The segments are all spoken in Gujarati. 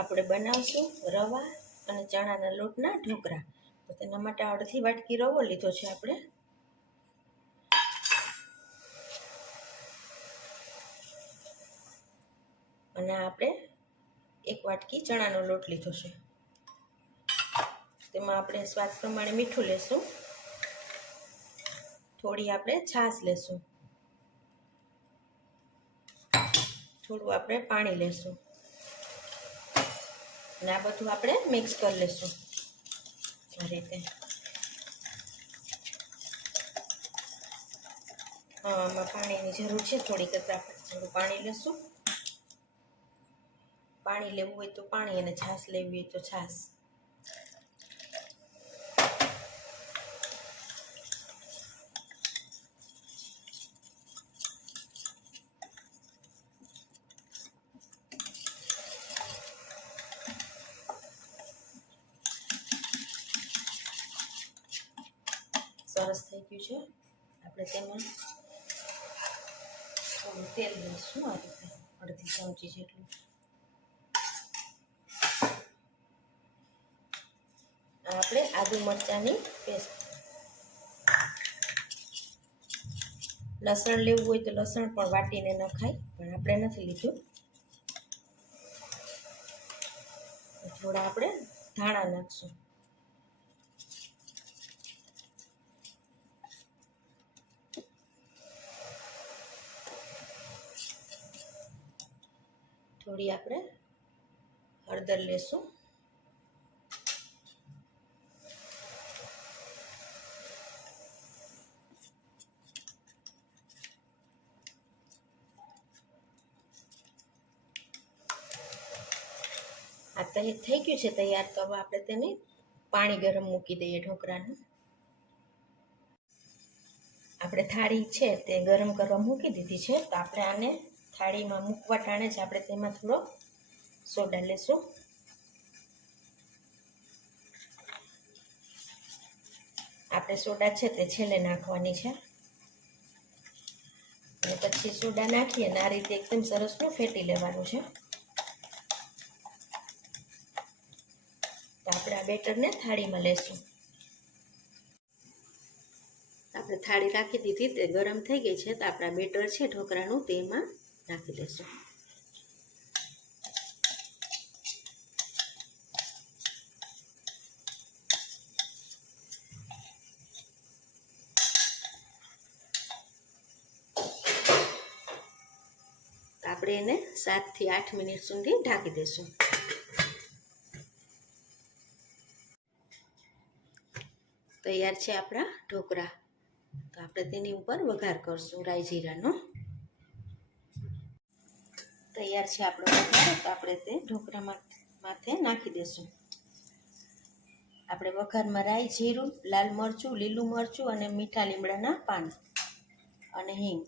આપણે બનાવશું રવા અને ચણાના લોટના ઢોકળા તો તેના માટે અડધી વાટકી રવો લીધો છે આપણે. અને આપણે એક વાટકી ચણાનો લોટ લીધો છે. તેમાં આપણે સ્વાદ પ્રમાણે મીઠું લેશું. થોડી આપણે છાશ લેશું. થોડું આપણે પાણી લેશું. અને આ બધું આપણે મિક્સ કરી લઈશું. આ રીતે. આમાં પાણીની જરૂર છે, થોડીક જ આપણે થોડું પાણી લઈશું. પાણી લેવું હોય તો પાણી અને છાશ લેવી હોય તો છાશ. સરસ થઈ ગયું છે. આપણે તેમાં થોડું તેલ લઈશું આ રીતે, અડધી ચમચી જેટલું. આપણે આદુ મરચાંની પેસ્ટ. લસણ લેવું હોય તો લસણ પણ વાટીને ન ખાય, પણ આપણે નથી લીધું. થોડા આપણે ધાણા નાખશું. થોડી આપણે હળદર લેશું. આ તો થઈ ગયું છે તૈયાર, તો હવે આપણે તેને પાણી ગરમ મૂકી દઈએ ઢોકળાનું આપણે થાળી છે તે ગરમ કરવા મૂકી દીધી છે, તો આપણે આને થાળીમાં મૂકવા ટાણે જ આપણે તેમાં થોડો સોડા લેશું. આપણે સોડા છે તે છેલ્લે નાખવાની છે. અને પછી સોડા નાખીએ અને આ રીતે એકદમ સરસનું ફેટી લેવાનું છે. તો આપણે આ બેટરને થાળીમાં લેશું. આપણે થાળી રાખી દીધી. તે ગરમ થઈ ગઈ છે. તો આપણા બેટર છે ઢોકળાનું તેમાં નાખી દઈશું આપણે એને સાતથી આઠ મિનિટ સુધી ઢાંકી દઈશું તૈયાર છે આપણા ઢોકળા. તો આપણે તેની ઉપર વઘાર કરશું રાઈ જીરાનો. તૈયાર છે આપણો વઘાર, તો આપણે તે ઢોકળામાં માથે નાખી દઈશું આપણે વઘારમાં રાઈ, જીરું, લાલ મરચું, લીલું મરચું અને મીઠા લીમડાના પાન અને હિંગ.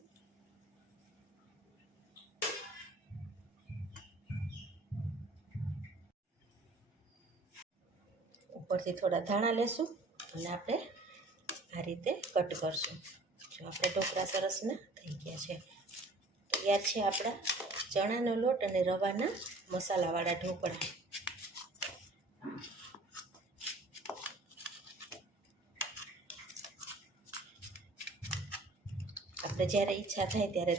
ઉપરથી થોડા ધાણા લેશું અને આપણે આ રીતે કટ કરશું. જો આપણે ઢોકળા સરસના થઈ ગયા છે. તૈયાર છે આપણા. ચણાનો લોટ અને રવાના મસાલાવાળા ઢોકળા. આપણે જ્યારે ઈચ્છા થાય ત્યારે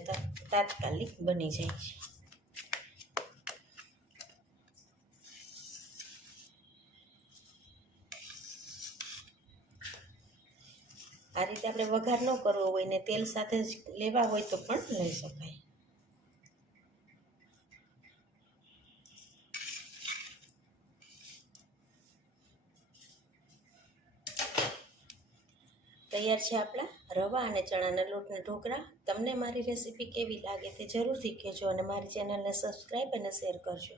તાત્કાલિક બની જાય છે. આ રીતે આપણે વઘાર ન કરવો હોય ને તેલ સાથે જ લેવા હોય તો પણ લઈ શકાય. તૈયાર છે આપણા રવા અને ચણાના લોટના ઢોકળા. તમને મારી રેસીપી કેવી લાગે તે જરૂરથી કહેજો અને મારી ચેનલને સબસ્ક્રાઈબ અને શેર કરજો.